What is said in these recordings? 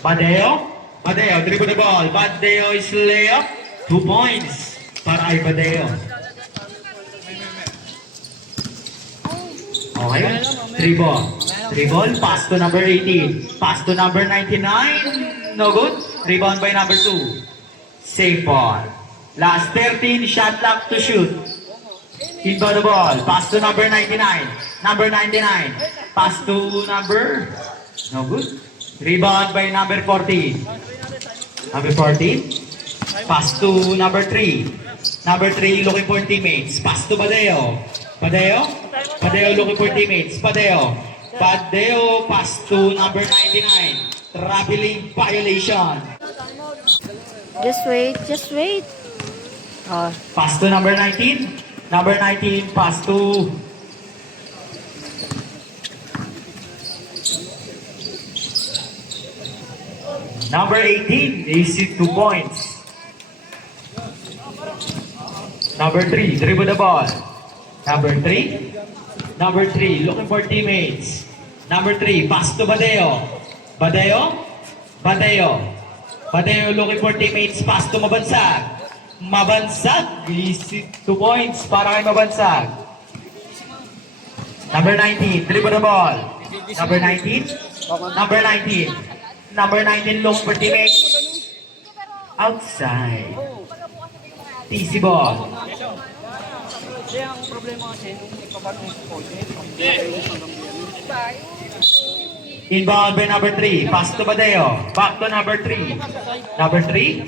Badeo. Badeo, dribble the ball. Badeo is layup. 2 points para kay Badeo. Okay. Dribble. Dribble. Pass to number 18. Pass to number 99. No good. Rebound by number 2. Safe ball. Last 13. Shot clock to shoot. Inbound the ball. Pass to number 99. Number 99. Pass to number... No good. Rebound by number 14. Number 14. Pass to number 3. Number 3 looking for teammates. Pass to Badeo. Badeo. Badeo looking for teammates. Badeo. Badeo pass to number 99. Traveling violation. Just wait, just wait. Oh, Pass to number 19. Number 19 pass to number 18. Easy 2 points. Number 3 dribble the ball. Number 3. Number 3 looking for teammates. Number 3 pass to Badeo. Badeo. Badeo. Badeo looking for teammates. Pass to Mabansag. Mabansag. Easy 2 points para kay Mabansag. Number 19 dribble the ball. Number 19. Number 19. Number 19 looking for teammates. Outside. TC ball. Kaya ang problema kasi nung ipapatong sa kotse, Inbound by number 3. Pass to Badeo. Back to number 3. Number 3.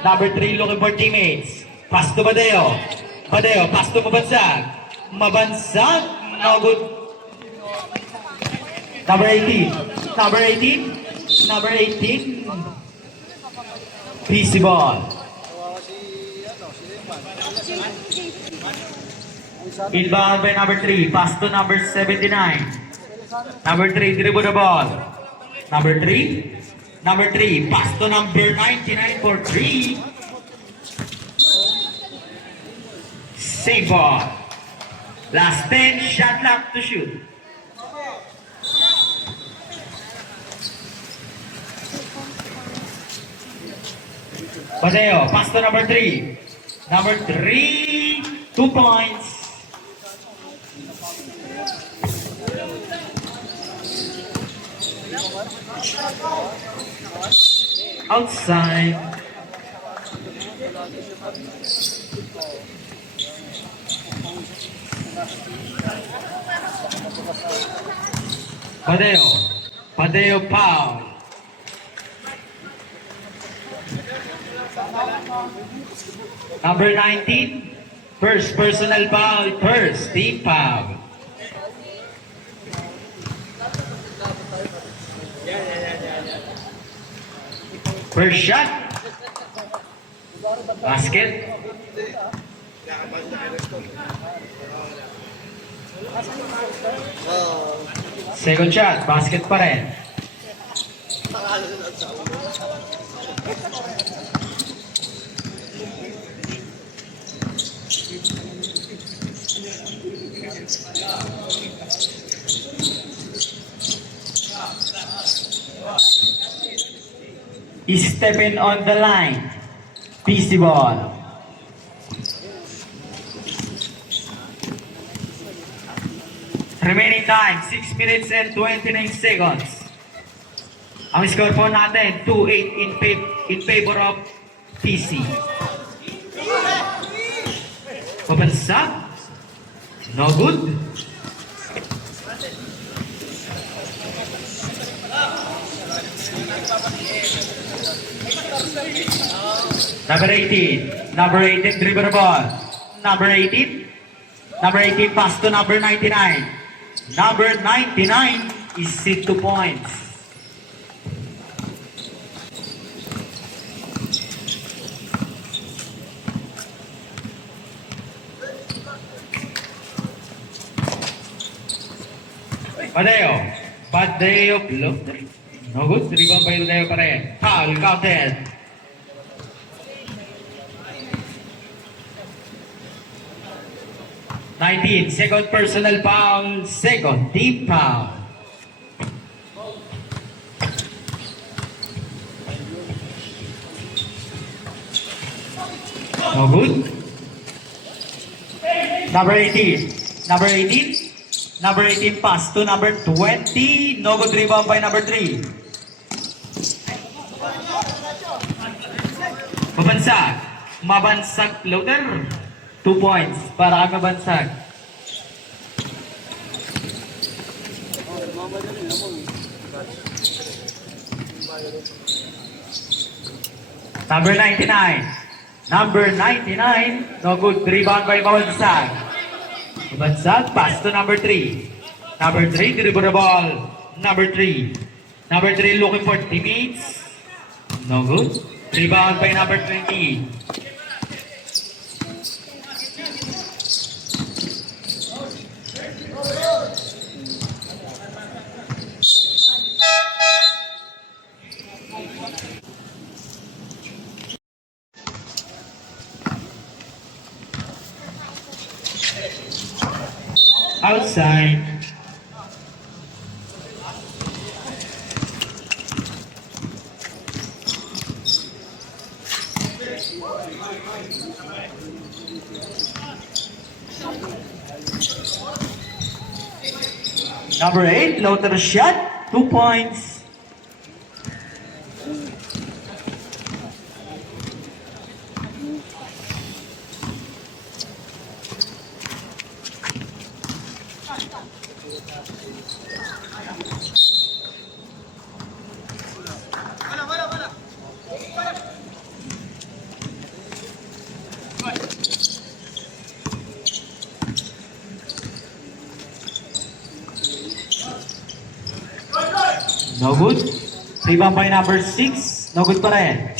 Number 3 looking for teammates. Pass to Badeo. Badeo. Pass to Mabansag. Mabansag. No good. Number 18. Number 18. Number 18. PC ball. Inbound by number 3. Pass to number 79. Number 3, dribble the ball. Number 3. Number 3, pass to number 99 for 3. Save ball. Last 10, shot clock to shoot. Badeo, pass to number 3. Number 3, 2 points. Outside. Badeo. Badeo foul. Number 19. First personal foul. First team foul. First shot. Basket. Second shot. Basket pa rin. Stepping on the line. PC ball. Remaining time, 6 minutes and 29 seconds. Ang score po natin, 2-8 in favor of PC. Pabansa. No good. Number 18. Number 18, dribble the ball. Number 18. Number 18, pass to number 99. Number 99 is 2 points. Badeo. Badeo blocked. No good. Rebound by Badeo pa rin. Foul counted. Second personal foul, second team foul. No good. Number 18. Number 18. Number 18 pass to number 20. No good rebound by number 3. Mabansag. Mabansag floater. 2 points para kay Mabansag. Number 99. Number 99. No good. Rebound by Mabansag. Mabansag. Pass to number 3. Number 3. Dribble the ball. Number 3. Number 3 looking for teammates. No good. Rebound by number 20. Outside. Number 8, floater shot, 2 points. No good. Rebound by number 6. No good pa rin.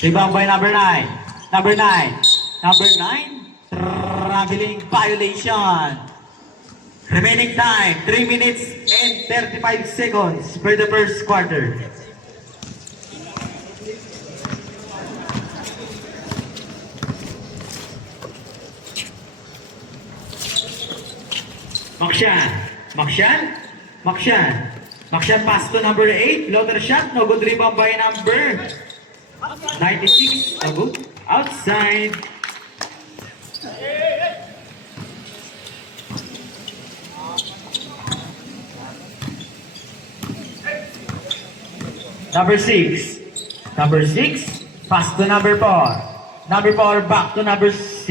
Rebound by number 9. Number 9. Number 9. Traveling violation. Remaining time, 3 minutes and 35 seconds for the first quarter. Makshan. Makshan. Makshan. Makshan pass to number 8. Floater shot. No good. Rebound by number 96. No good. Outside. Number 6. Number 6. Pass to number 4. Number 4 back to number 6.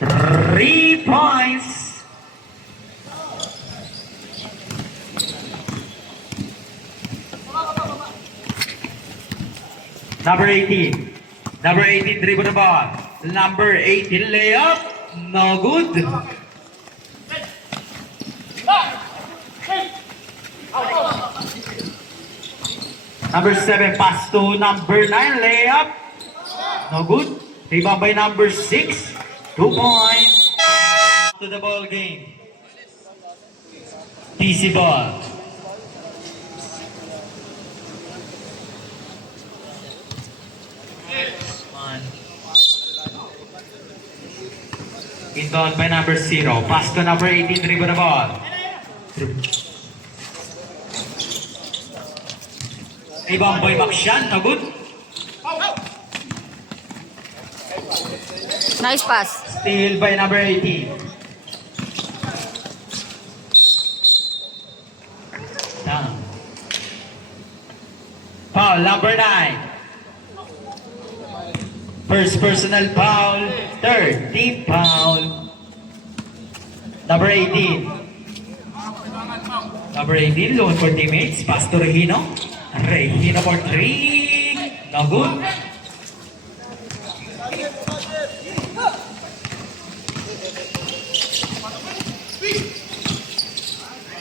3 points. Number 18. Number 18 dribble the ball. Number 18 layup. No good. Number 7 pass to number 9 layup. No good. Rebound by number 6. 2 points. To the ball game. TC ball. Inbound by number 0. Pass to number 18. Dribble the ball. Rebound by Makshan. No good. Nice pass. Steal by number 18. Down. Foul number 9. First personal foul. Third team foul. Number 18. Number 18, loan for teammates. Pass to Regino. Regino for 3. No good.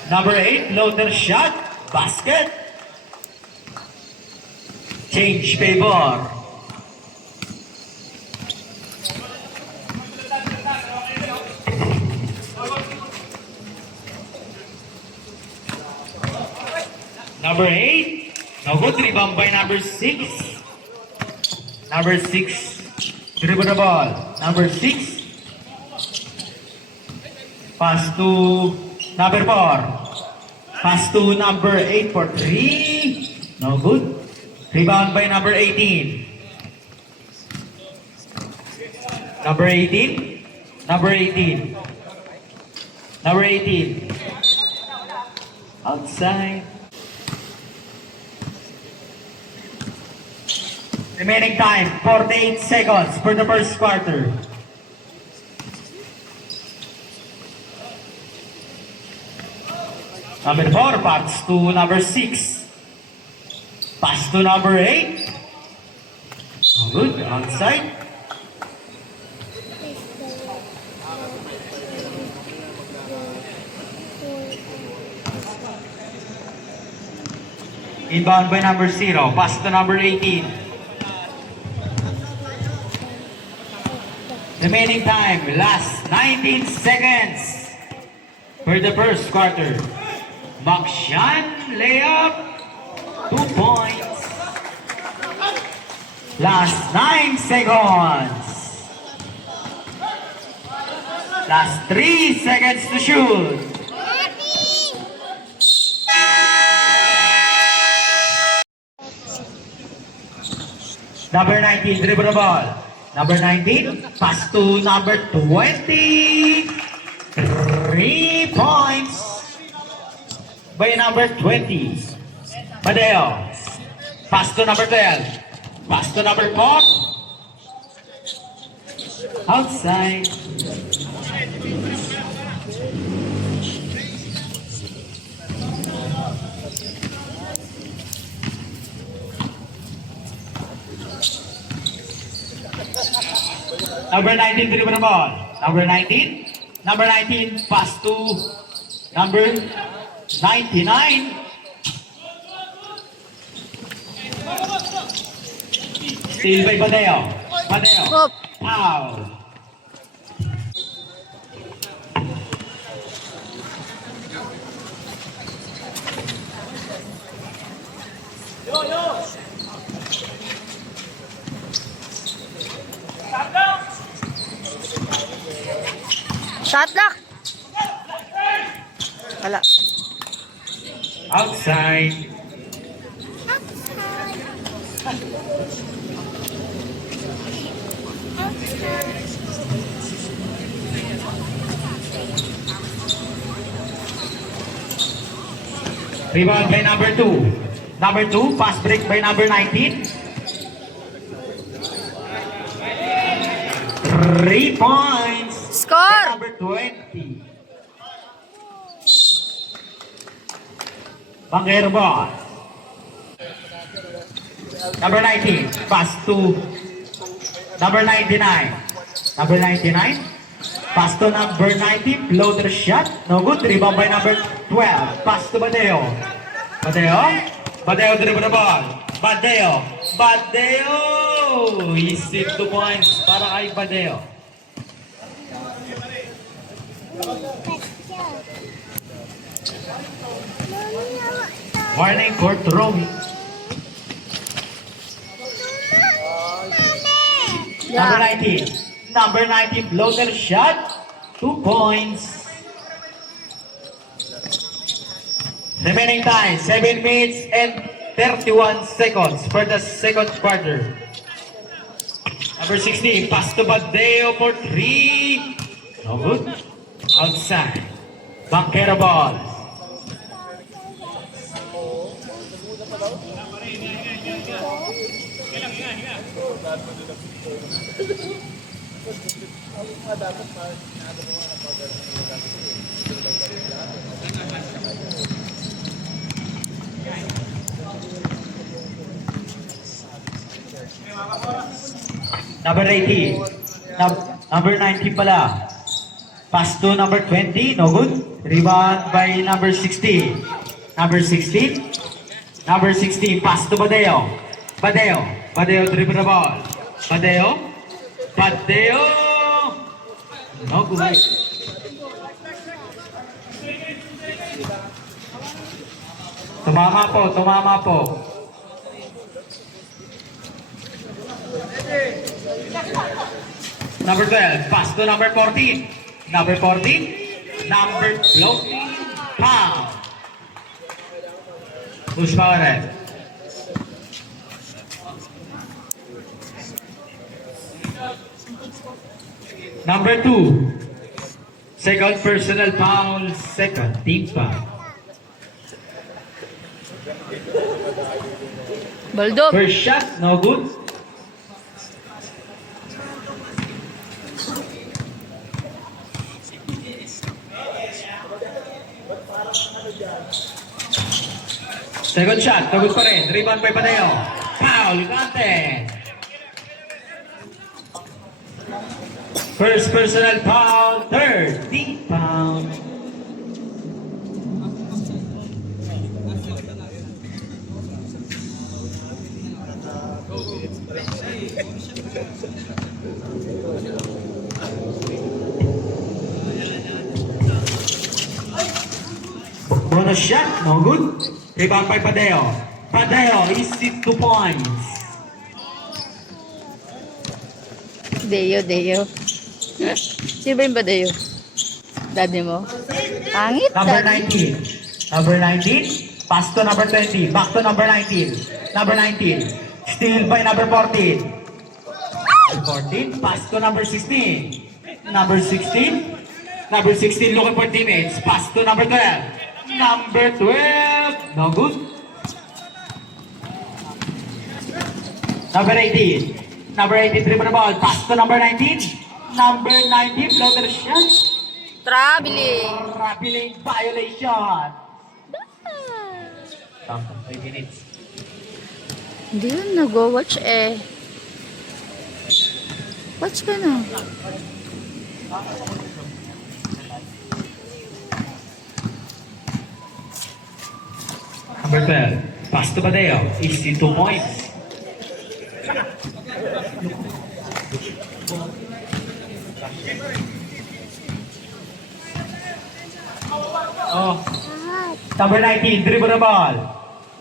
Number 8, loader shot. Basket. Change favor. Number 8, no good. Rebound by number 6. Number 6, dribble the ball. Number 6, pass to number 4. Pass to number 8 for 3. No good. Rebound by number 18. Number 18. Number 18. Number 18. Outside. Remaining time, 48 seconds for the first quarter. Number 4, pass to number 6. Pass to number 8. Good, outside. Inbound by number 0. Pass to number 18. Remaining time, last 19 seconds for the first quarter. Makshan layup, 2 points. Last 9 seconds. Last 3 seconds to shoot. Number 19, dribble the ball. Number 19, pass to number 20. 3 points by number 20. Badeo. Pass to number 12. Pass to number 4. Outside. Number 19, dribble the ball. Number 19. Number 19, pass to number 99. Steal by Badeo. Badeo. Oop. Foul. Shot lock. Wala. Outside. Rebound by number 2. Number 2, pass break by number 19. 3 points. Score. By number 20. Banguero ball. Number 19, pass to number 99. Number 99, pass to number 90, floater shot, no good. Rebound by number 12, pass to Badeo. Badeo, Badeo dribble the ball. Badeo, Badeo, isip 2 points para kay Badeo. Warning for throwing. Number 19. Number 19, floater shot. 2 points. Remaining time, 7 minutes and 31 seconds for the second quarter. Number 16, pass to Badeo for 3. No good. Outside. Banquero ball. Number 18. Number 19 pala. Pass to number 20. No good. Rebound by number 16. Number 16. Number 16. Pass to Badeo. Badeo. Badeo dribble the ball. Badeo. Badeo. No good. Tumama po. Tumama po. Number 12, pass to number 14. Number 14, number floating, foul. Push forward. Number 2. Second personal foul, second team foul. Baldo. First shot, no good. Second shot, no good pa rin. Rebound by Padeo. Foul, content. First personal foul, third team foul. Bonus shot, no good. Rebound by Padeo. Padeo is 2 points. Deo. Sino ba yung Badeo? Daddy mo? Pangit, Number daddy. 19. Number 19. Pass to number 20. Back to number 19. Number 19. Steal by number 14. Number 14. Pass to number 16. Number 16. Number 16 looking for teammates. Pass to number 12. Number 12. No good. Number 18. Number 18 dribble the ball. Pass to number 19. Number 19 floater shot. Traveling. Traveling violation. Stop. 5 minutes. Hindi yun, nag-watch eh. Watch ka na. Number 12. Pass to Badeo. Easy 2 points. Oh. Number 19, dribble the ball.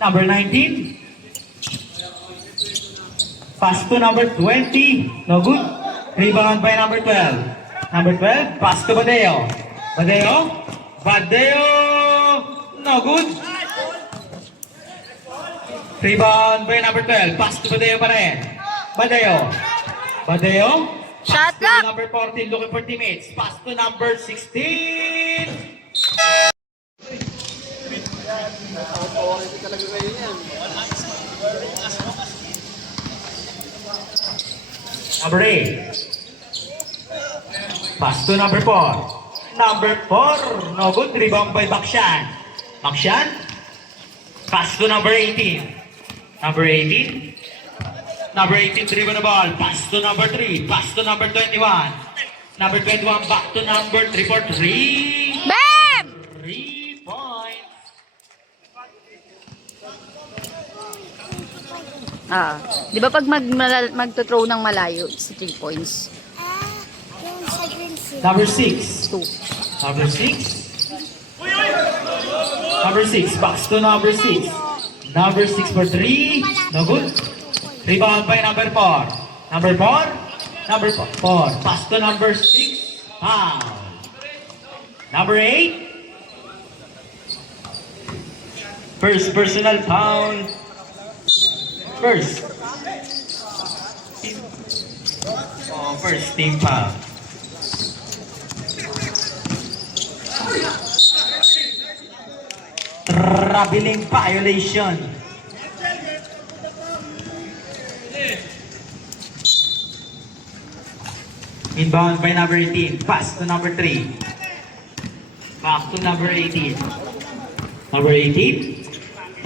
Number 19. Pass to number 20. No good. Rebound by number 12. Number 12, pass to Badeo. Badeo. No good. Rebound by number 12. Pass to Badeo pa rin. Badeo. Shot Pass to lock. number 14, looking for teammates. Pass to number 16. Number 8. Pass to number 4. Number 4. No good. Rebound by Bakshan. Pass to number 18. Number 18. Number 18 dribble the ball. Pass to number 3. Pass to number 21. Number 21 back to number 3 for 3. Bam! 3 points. Di ba pag magto-throw ng malayo, it's 3 points. Number 6. 2. Number 6. Number 6. Box to number 6. Number 6 for 3. No good. Rebound by number 4. Number 4. Number 4. Pass to number 6. Foul. Number 8. First personal foul. First. First team foul. Traveling violation. Inbound by number 18. Pass to number 3. Back to number 18. Number 18.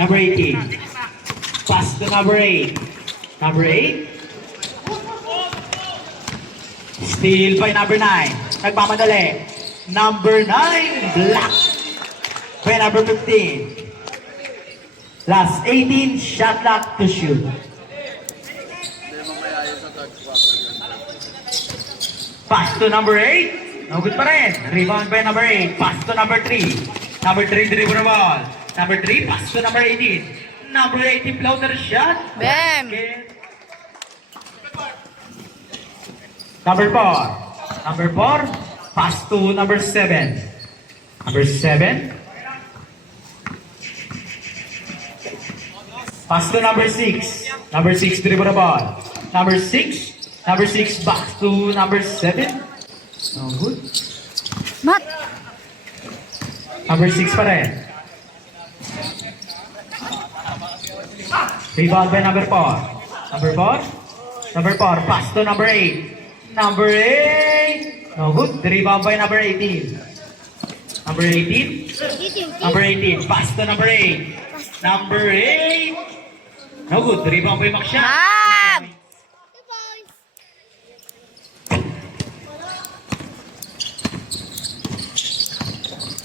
Number 18. Pass to number 8. Number 8. Steal by number 9. Nagmamadali. Number 9. Block by number 15. Last 18. Shot clock to shoot. Pass to number 8. No good pa rin. Rebound by number 8. Pass to number 3. Number 3 dribble the ball. Number 3 pass to number 18. Number 18 floater shot. Bam! Number 4. Number 4 pass to number 7. Number 7 pass to number 6. Number 6 dribble the ball. Number 6 back to number 7. No good. Mat! Number 6 pa rin. Rebound by number 4. Number 4. Number 4. Pass to number 8. Number 8. No good. Rebound by number 18. Number 18. Number 18. Pass to number 8. Number 8. No good. Rebound by Makshan. Ma'am!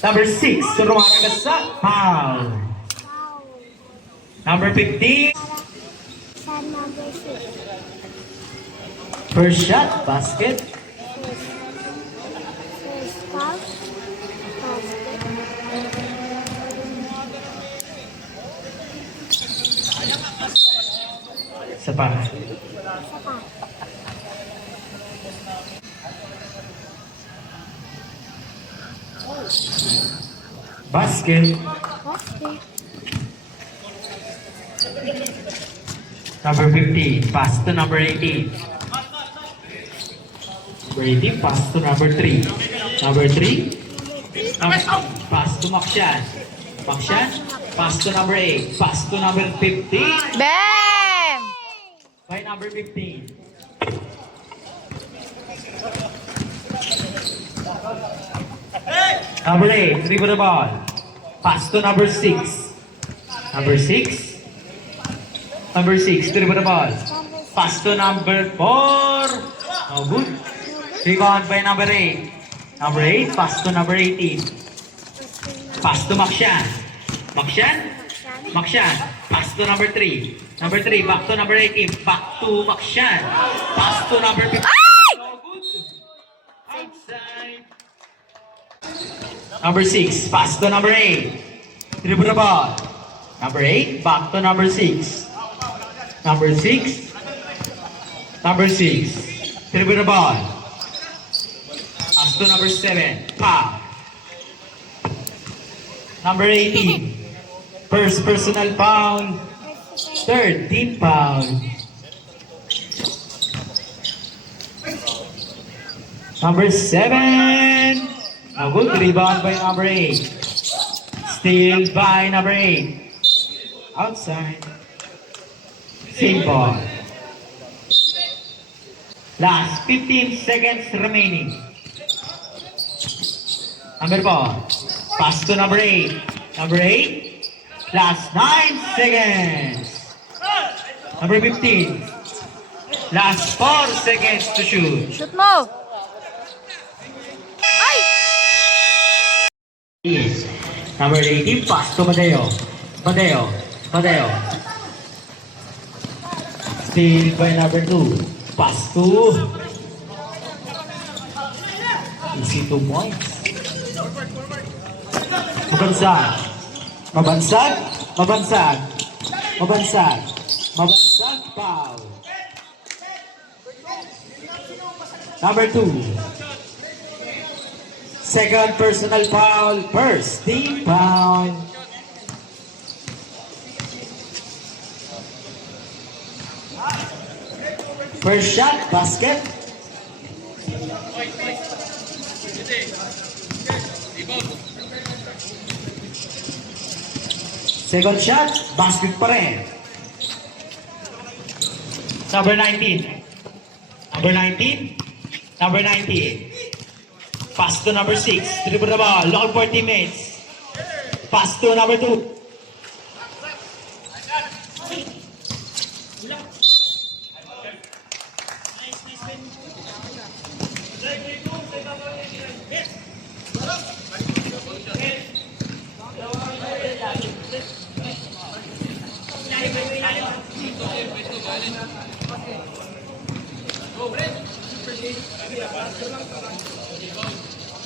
Number 6. Surumaran sa foul. Number 15. First shot. Basket. Isa pa. Basket. Number 15. Pass to number 18. Number 18. Pass to number 3. Number 3. Pass to Makshan. Makshan. Pass to number 8. Pass to number 15. Bam! By number 15. Number 8, dribble the ball. Pass to number 6. Number 6. Number 6, dribble the ball. Pass to number 4. No good. Rebound by number 8. Number 8, pass to number 18. Pass to Makshan. Makshan. Makshan. Pass to number 3. Number 3, back to number 18. Back to Makshan. Pass to number 15. No good. Outside. Number 6, pass to number 8. Dribble the ball. Number 8, back to number 6. Number 6. Number 6. Dribble the ball. Pass to number 7. Foul. Number 18. First personal foul. Third team foul. Number 7. A good rebound by number 8. Steal by number 8. Outside. Same ball. Last 15 seconds remaining. Number 4. Pass to number 8. Number 8. Last 9 seconds. Number 15. Last 4 seconds to shoot. Shoot mo! Ay! Number 18, pass to Mateo. Mateo. Mateo. Steal by number 2. Pass to... Easy 2 points. Mabansag. Mabansag. Mabansag. Mabansag. Mabansag. Foul. Number 2. Second personal foul. First team foul. First shot, basket. Second shot, basket pa rin. Number 19. Number 19. Number 19. Pass to number 6. Dribble the ball. Long for teammates. Pass to number 2.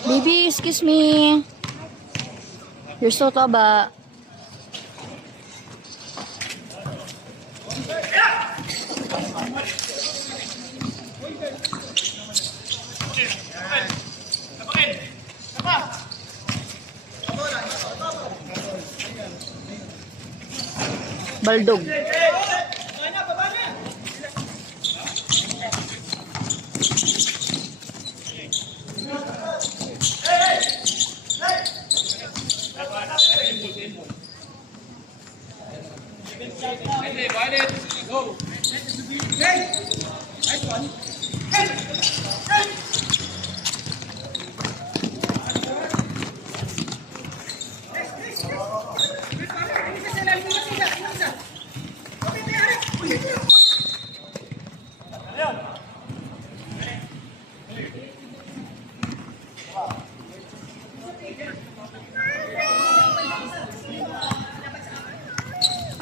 Baby, excuse me. You're so taba. Baldog.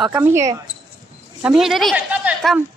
Oh, come here. Come here, Daddy. Come.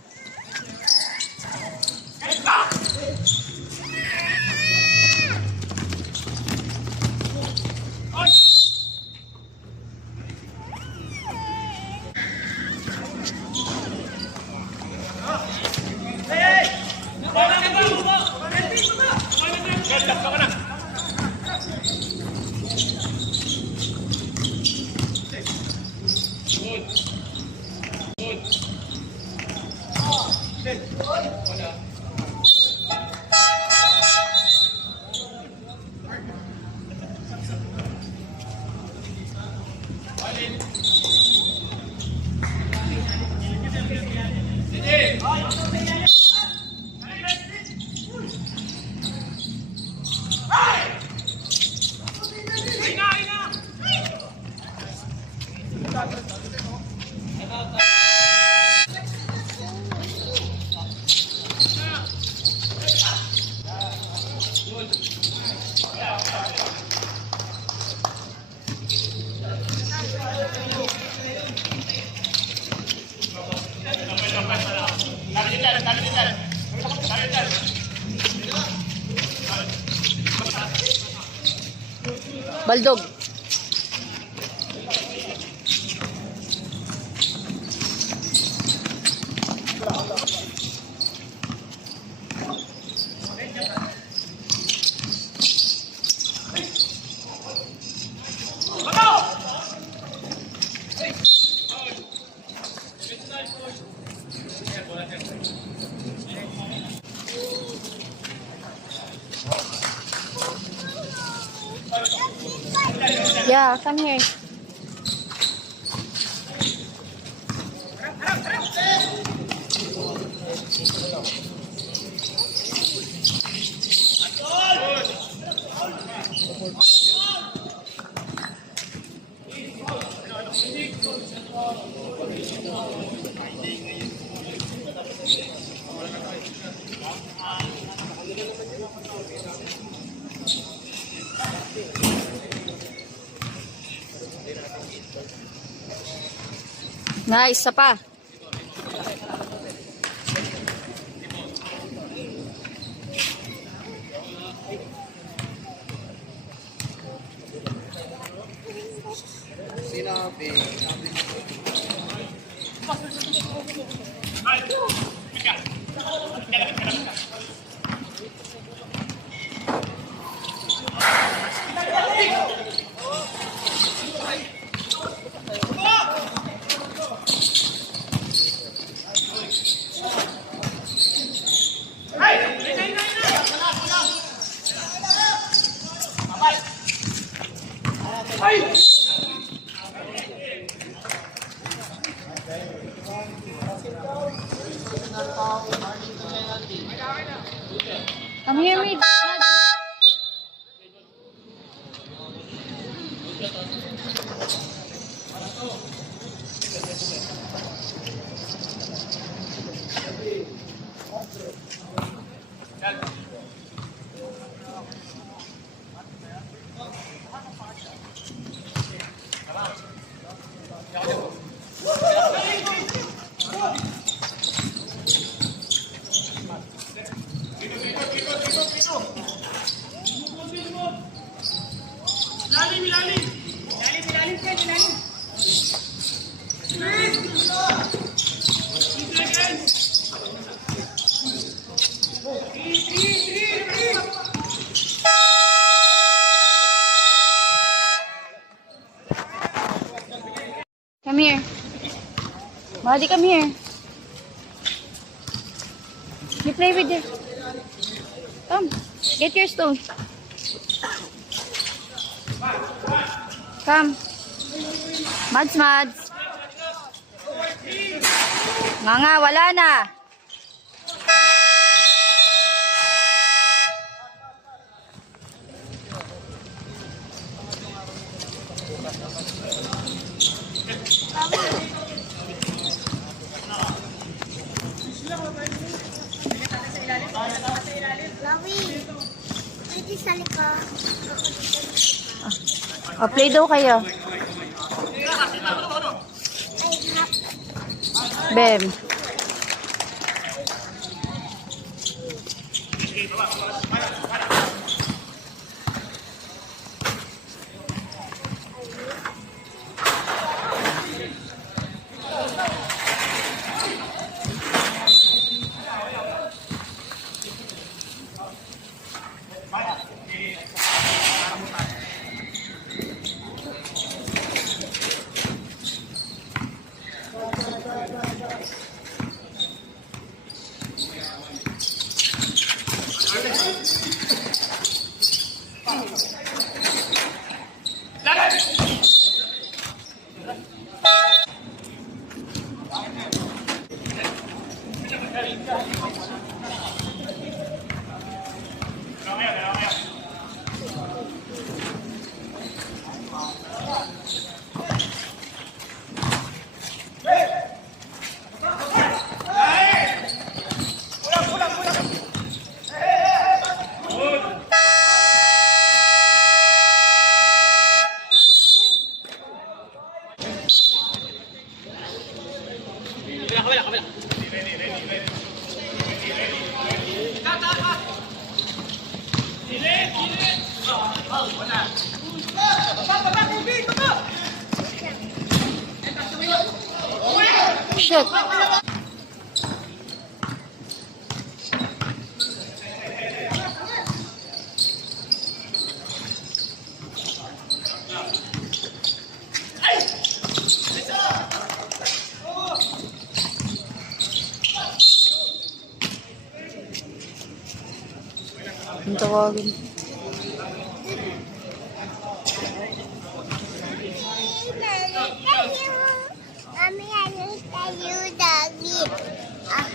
Baldog. Yeah, come here. Nice, isa pa. Come here, me. Come here. Buddy, come here. You play with it. Come, get your stone. Come. Mads, Mads. Nga, wala na. Lawi, pwede sa likod. O, play daw kayo. Bem. Shit. Ang tawagin. Mami, ano tayo dagi? Ah,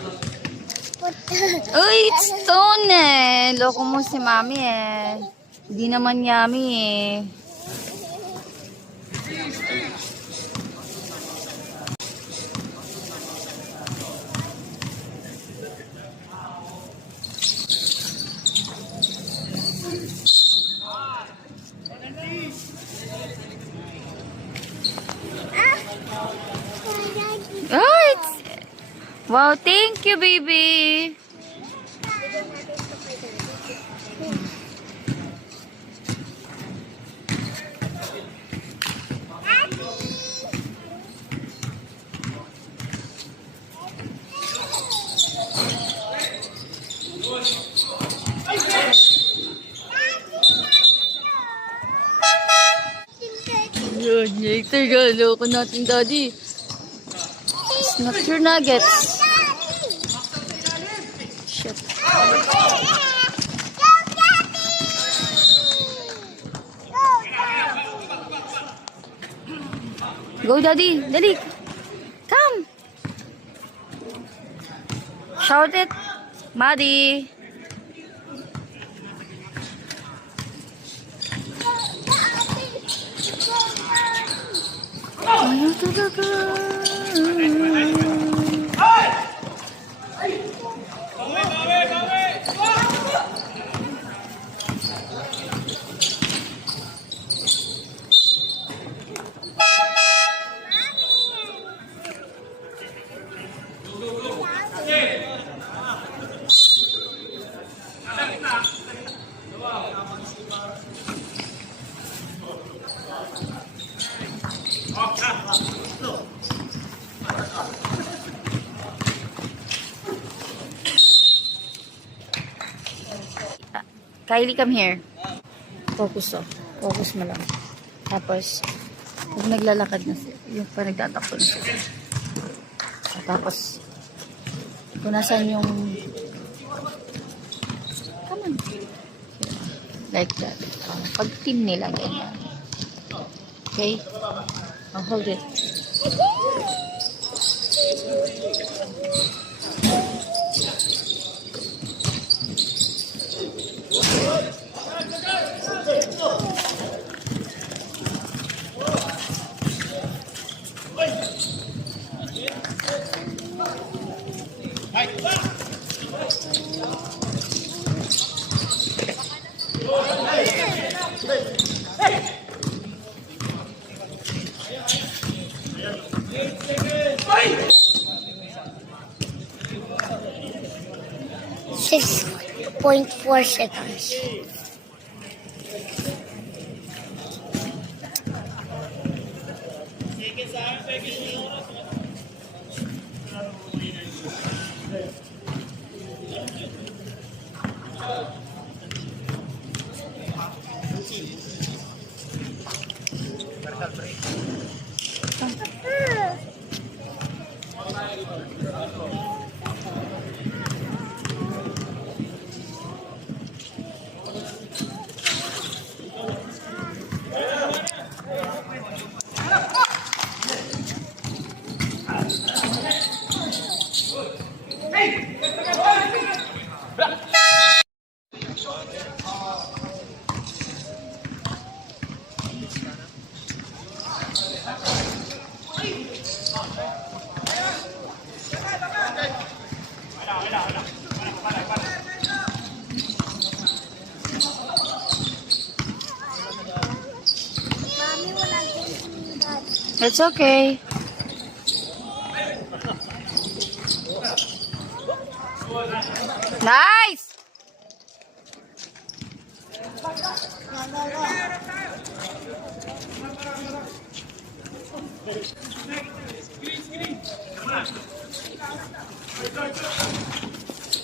puto. Uy, it's stone eh. Loko mo si mami eh. Hindi naman yummy eh. Oh, it's... Wow, thank you, baby. Yun, later ka. Loko natin, daddy. It's not your nuggets. Shit. Go, daddy. Dali. Come. Shout it. Maddie. Ayaw talaga. Kylie, come here. Focus oh. Focus mo lang. Tapos, pag naglalakad na siya, yung pa nagtatakbo na siya. Tapos, kung nasan yung... Come on. Like that. Pag team nila, ganyan. Okay? I'll hold it. .4 seconds. Mami, wala din dad. It's okay. Nice!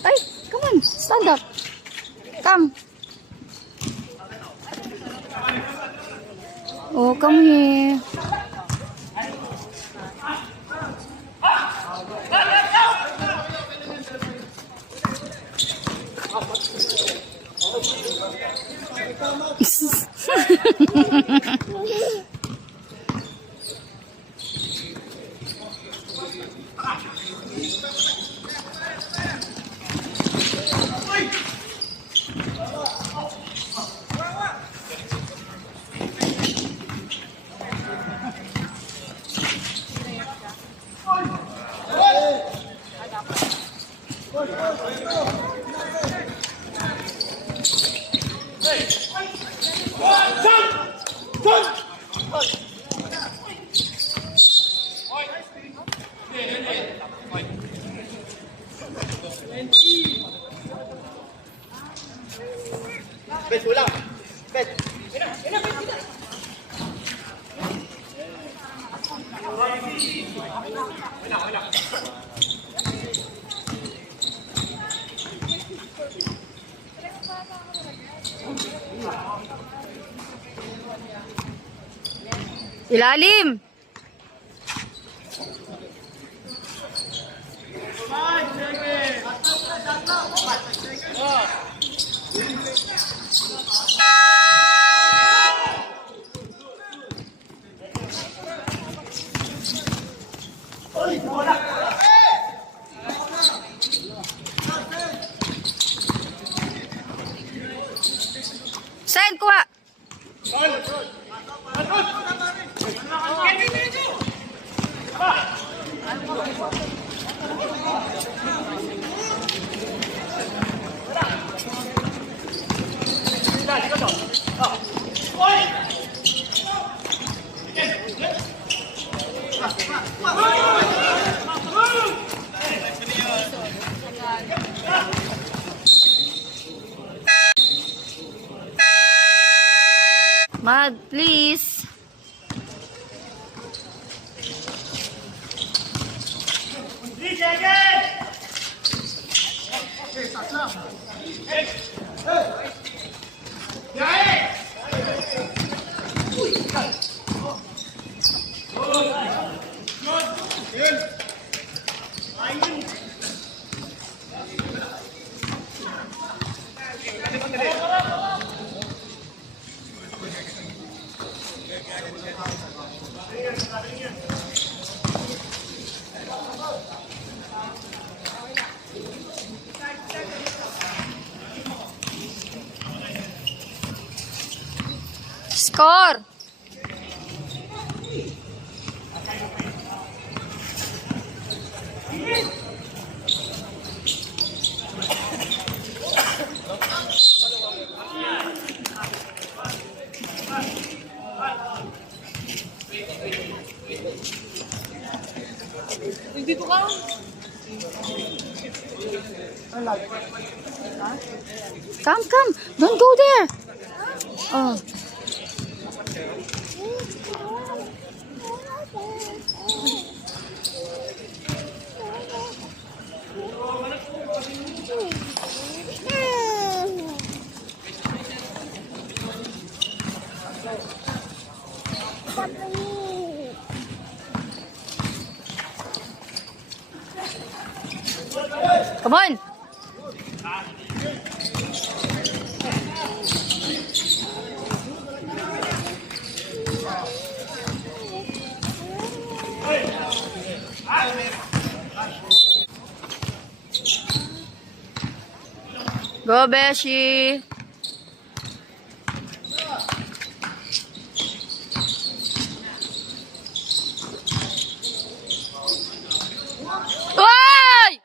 Ay, come on, stand up. Come. Oh, come here. Ilalim. Sen, kuha. Mad, please. Score! Come, come. Don't go there. Oh. Come on. Go, Beshi. Oy!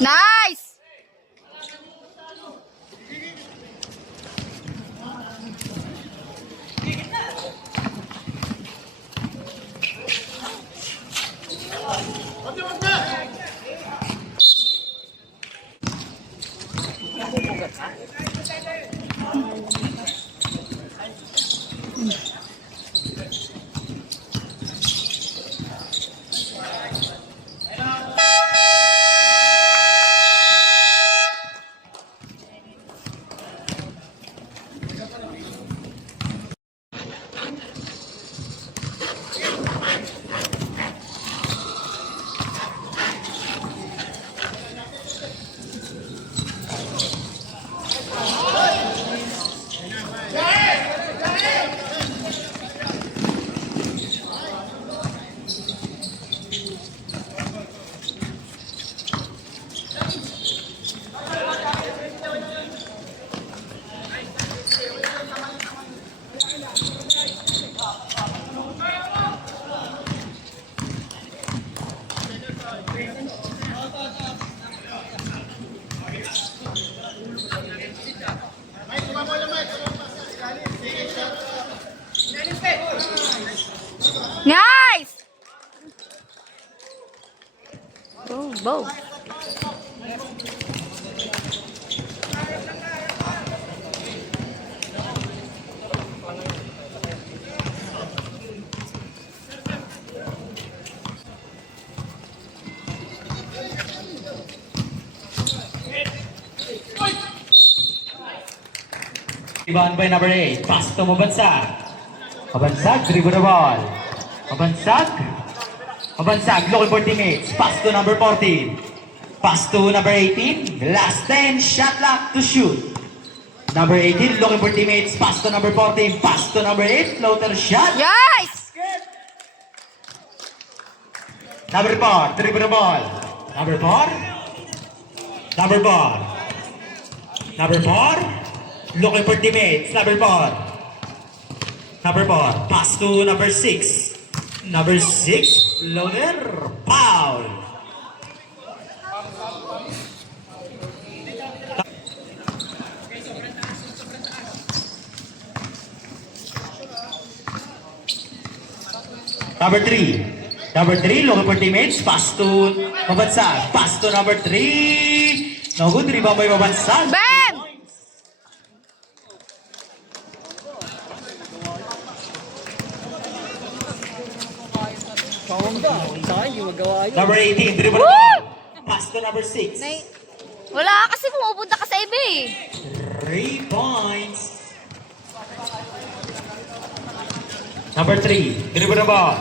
Nice! Nice! Go, go. Rebound by number 8. Pass to Mabansag. Mabansag, dribble the ball. Mabansag. Mabansag, looking for teammates. Pass to number 14. Pass to number 18. Last 10, shot clock to shoot. Number 18, looking for teammates. Pass to number 14. Pass to number 8. Floater shot. Yes! Number 4, dribble the ball. Number 4. Number 4. Number 4. Looking for teammates. Number 4. Number 4. Pass to number 6. Number 6. Loader. Foul. Number 3. Number 3. Looking for teammates. Pass to Mabansag. Pass to number 3. No good. Rebound by Mabansag. Bam! Kawang ba? Sa akin, hindi magawa yun. Number 18. Dribble the Woo! ball. Pass to number 6. Wala kasi pumupunta ka sa iba eh. 3 points. Number 3. Dribble the ball.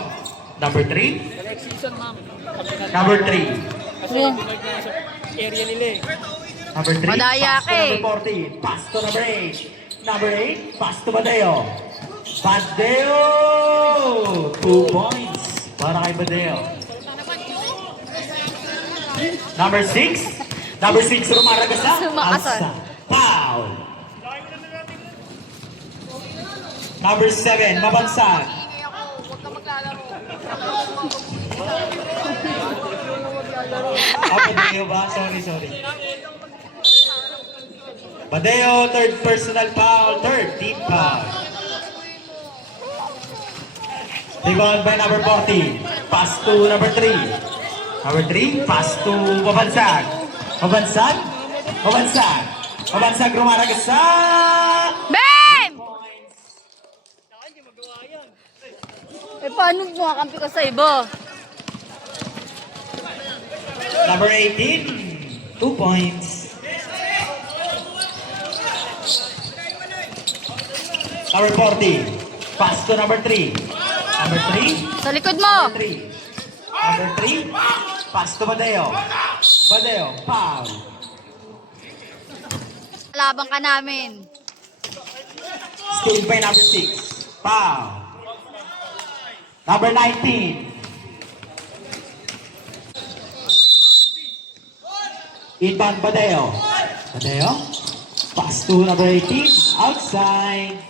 Number 3. Sa next season, ma'am. Number 3. Kasi Yeah. pinag na sa area nila eh. Number 3. Madaya Pass ka to eh. number 14. Pass to number 8. Number 8. Pass to Badeo. Badeo! 2 points para kay Badeo. Number 6. Number 6. Rumaragasa. Sumakasal. Alsa. Foul. Number 7. Mabansag. Badeo ba? Sorry. Badeo, third personal foul. Third team foul. Rebound by number 40. Pass to number 3. Number 3, pass to Mabansag. Mabansag, rumaragasa. Bam! Eh, paano kumakampi ka sa iba? Number 18, 2 points. Number 40, pass to number 3. Number 3, Sa likod mo! Number 3, pass to Badeo. Badeo, foul. Labang ka namin. Steal by number 6, foul. Number 19. Inbound Badeo. Pass to number 18, outside.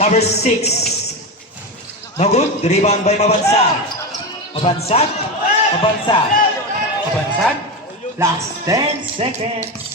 Number 6. No good. Rebound by Mabansag. Mabansag. Last 10 seconds.